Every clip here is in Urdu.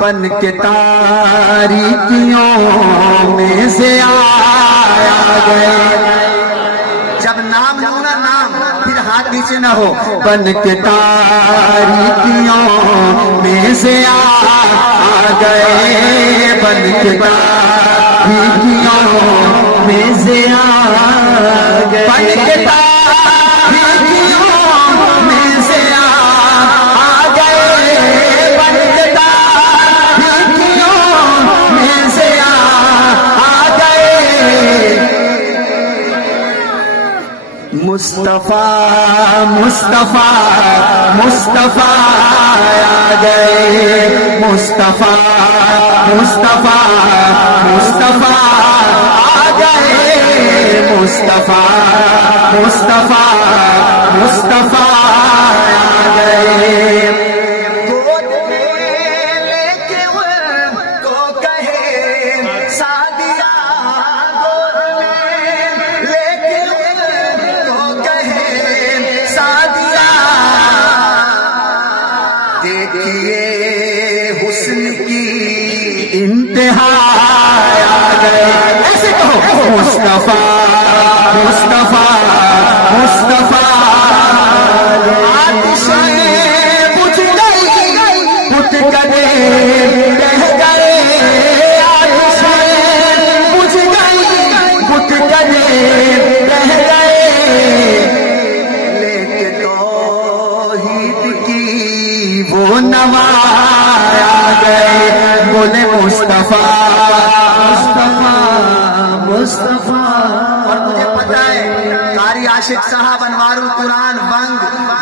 بن کے تاریکیوں میں سے آیا گئے. جب نام لوں نا نام پھر ہاتھ نیچے نہ ہو. بن کے تاریکیوں میں سے آ گئے. بن کے تاریکیوں میں سے آ گئے. بن کے تاریکیوں میں سے آ گئے. بن کے تاریکیوں میں سے آ گئے. مصطفیٰ مصطفیٰ مصطفیٰ آ گئے. مصطفیٰ مصطفیٰ مصطفیٰ آ گئے. مصطفیٰ مصطفیٰ مصطفیٰ آ گئے. دیکھیے حسن کی انتہا آ گئے. ایسے کہو مصطفیٰ مصطفیٰ مصطفیٰ. آتشیں بجھ گئی بت گئے رہ گئے. آتشیں بجھ گئی بت گئے رہ گئے. لیکن توحید کی وہ نوایا گئے. بولے مصطفیٰ مصطفیٰ مصطفیٰ. اور مجھے پتا ہے قاری عاشق صاحب انوار القرآن ونگ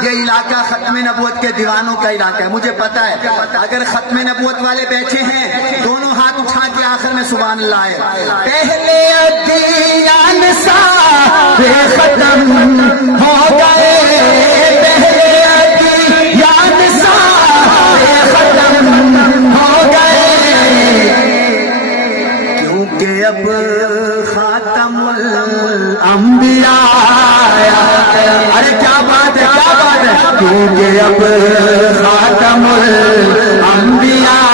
یہ علاقہ ختم نبوت کے دیوانوں کا علاقہ ہے. مجھے پتا ہے اگر ختم نبوت والے بیٹھے ہیں دونوں ہاتھ اٹھا کے آخر میں سبحان اللہ ہے. پہلے ادیان سارے ختم ہو گئے. پہلے ادیان سارے ختم ہو گئے. کیونکہ اب خاتم الانبیاء آیا. ارے کیا بات ہے کیا بات ہے. کیونکہ اب خاتم الانبیاء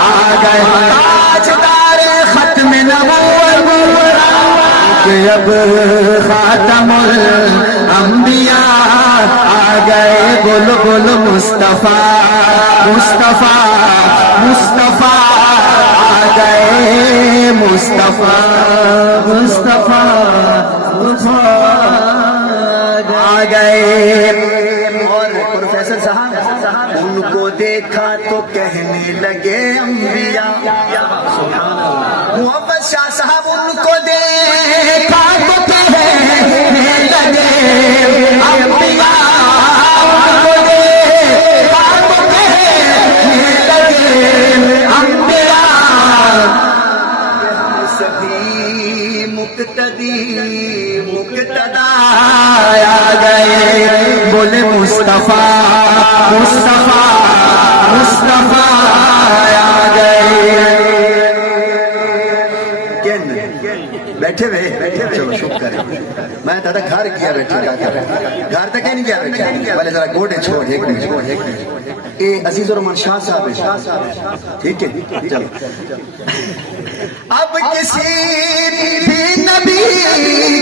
آ گئے. تاجدار ختم نبوت. کہ اب خاتم الانبیاء آ گئے. بولو بولو مصطفیٰ مصطفیٰ مصطفیٰ آ گئے. مصطفیٰ مصطفیٰ مصطفیٰ آ گئے. اور پروفیسر صاحب ان کو دیکھا تو کہنے لگے انبیاء. محمد شاہ صاحب ان کو دیکھا تو کہنے لگے انبیاء. ان کو دیکھا تو کہنے لگے انبیاء. سبھی مقتدی مقتدا آ گئے. بولے مصطفیٰ مصطفیٰ مصطفیٰ آ گئے. بیٹھے ہوئے چلو شکر ہے. میں دادا گھر کیا بیٹھے گھر تک نہیں کیا بیٹھے. پہلے ذرا گوڑے چھوڑ ایک منٹ. اے عزیز الرحمان شاہ صاحب ٹھیک ہے چلو. اب کسی بھی نبی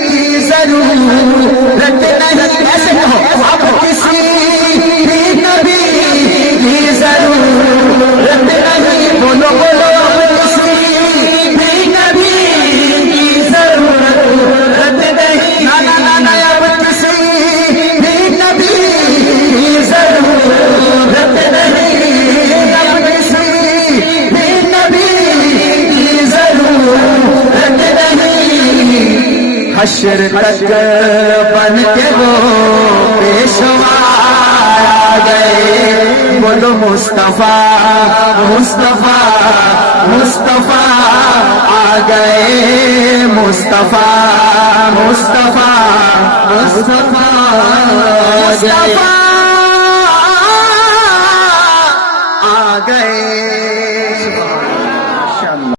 کی ضرورت نہیں. ایسے کہو اب کسی بھی نبی کی ضرورت نہیں. بولو بولو اب کسی بھی نبی کی ضرورت نہیں. نا اب کسی بھی نبی کی ضرورت نہیں. اب کسی بھی نبی کی ضرورت نہیں. حشر تک بن کے وہ پیشوا آ گئے. بولو مصطفیٰ مصطفیٰ مصطفیٰ آ گئے. مصطفیٰ مصطفیٰ مصطفیٰ آ گئے.